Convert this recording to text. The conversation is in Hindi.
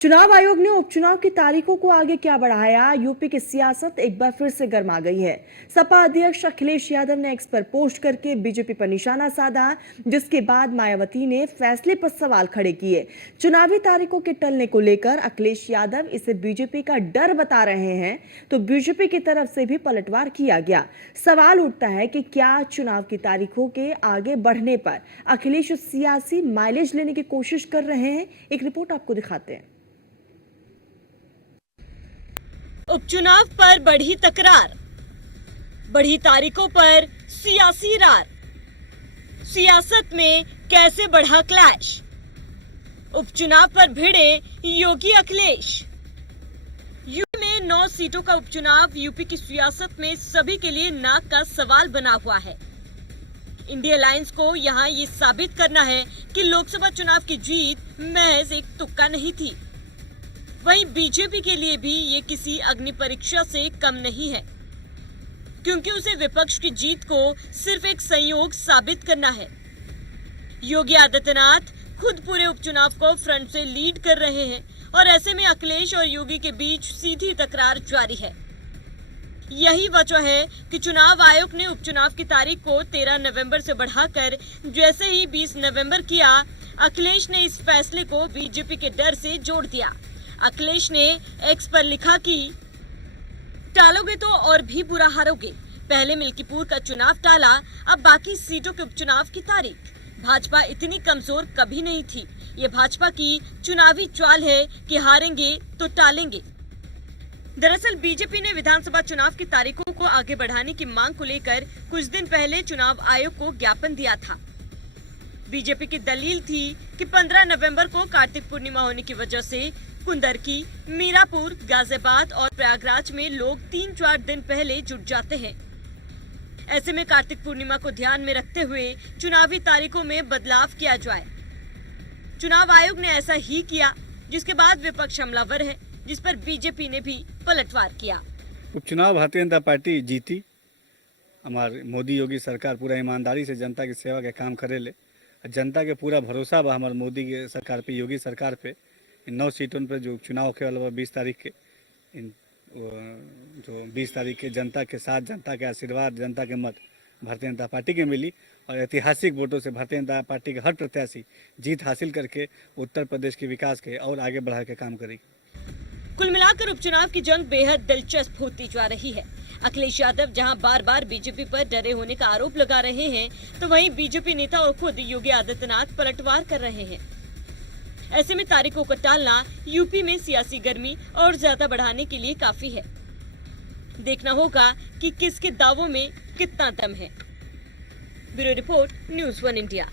चुनाव आयोग ने उपचुनाव की तारीखों को आगे क्या बढ़ाया? यूपी की सियासत एक बार फिर से गर्मा गई है। सपा अध्यक्ष अखिलेश यादव ने एक्स पर पोस्ट करके बीजेपी पर निशाना साधा, जिसके बाद मायावती ने फैसले पर सवाल खड़े किए। चुनावी तारीखों के टलने को लेकर अखिलेश यादव इसे बीजेपी का डर बता रहे हैं, तो बीजेपी की तरफ से भी पलटवार किया गया। सवाल उठता है कि क्या चुनाव की तारीखों के आगे बढ़ने पर अखिलेश सियासी माइलेज लेने की कोशिश कर रहे हैं? एक रिपोर्ट आपको दिखाते हैं। उपचुनाव पर बढ़ी तकरार, बढ़ी तारीखों पर सियासी रार, सियासत में कैसे बढ़ा क्लैश, उपचुनाव पर भिड़े योगी अखिलेश। यूपी में 9 सीटों का उपचुनाव यूपी की सियासत में सभी के लिए नाक का सवाल बना हुआ है। इंडिया अलायंस को यहां ये साबित करना है कि लोकसभा चुनाव की जीत महज एक तुक्का नहीं थी। वहीं बीजेपी के लिए भी ये किसी अग्नि परीक्षा से कम नहीं है, क्योंकि उसे विपक्ष की जीत को सिर्फ एक संयोग साबित करना है। योगी आदित्यनाथ खुद पूरे उपचुनाव को फ्रंट से लीड कर रहे हैं और ऐसे में अखिलेश और योगी के बीच सीधी तकरार जारी है। यही वजह है कि चुनाव आयोग ने उपचुनाव की तारीख को 13 नवंबर से बढ़ाकर जैसे ही 20 नवंबर किया, अखिलेश ने इस फैसले को बीजेपी के डर से जोड़ दिया। अखिलेश ने एक्स पर लिखा कि टालोगे तो और भी बुरा हारोगे। पहले मिल्कीपुर का चुनाव टाला, अब बाकी सीटों के उपचुनाव की तारीख। भाजपा इतनी कमजोर कभी नहीं थी। ये भाजपा की चुनावी चाल है कि हारेंगे तो टालेंगे। दरअसल बीजेपी ने विधानसभा चुनाव की तारीखों को आगे बढ़ाने की मांग को लेकर कुछ दिन पहले चुनाव आयोग को ज्ञापन दिया था। बीजेपी की दलील थी कि 15 नवंबर को कार्तिक पूर्णिमा होने की वजह से कुंदरकी, मीरापुर, गाजियाबाद और प्रयागराज में लोग 3-4 दिन पहले जुट जाते हैं। ऐसे में कार्तिक पूर्णिमा को ध्यान में रखते हुए चुनावी तारीखों में बदलाव किया जाए। चुनाव आयोग ने ऐसा ही किया, जिसके बाद विपक्ष हमलावर है, जिस पर बीजेपी ने भी पलटवार किया। उपचुनाव भारतीय जनता पार्टी जीती। हमारे मोदी योगी सरकार पूरा ईमानदारी से जनता की सेवा के काम करेले। जनता के पूरा भरोसा बा हमारे मोदी के सरकार पे, योगी सरकार पे। इन 9 सीटों पर जो चुनाव होने वाला 20 तारीख के, जो 20 तारीख के जनता के साथ, जनता के आशीर्वाद, जनता के मत भारतीय जनता पार्टी के मिली और ऐतिहासिक वोटों से भारतीय जनता पार्टी के हर प्रत्याशी जीत हासिल करके उत्तर प्रदेश के विकास के और आगे बढ़ा के काम करेगी। कुल मिलाकर उपचुनाव की जंग बेहद दिलचस्प होती जा रही है। अखिलेश यादव जहां बार बार बीजेपी पर डरे होने का आरोप लगा रहे हैं, तो वहीं बीजेपी नेता और खुद योगी आदित्यनाथ पलटवार कर रहे हैं। ऐसे में तारीखों को टालना यूपी में सियासी गर्मी और ज्यादा बढ़ाने के लिए काफी है। देखना होगा कि किसके दावों में कितना दम है। Bureau report, news 1 India.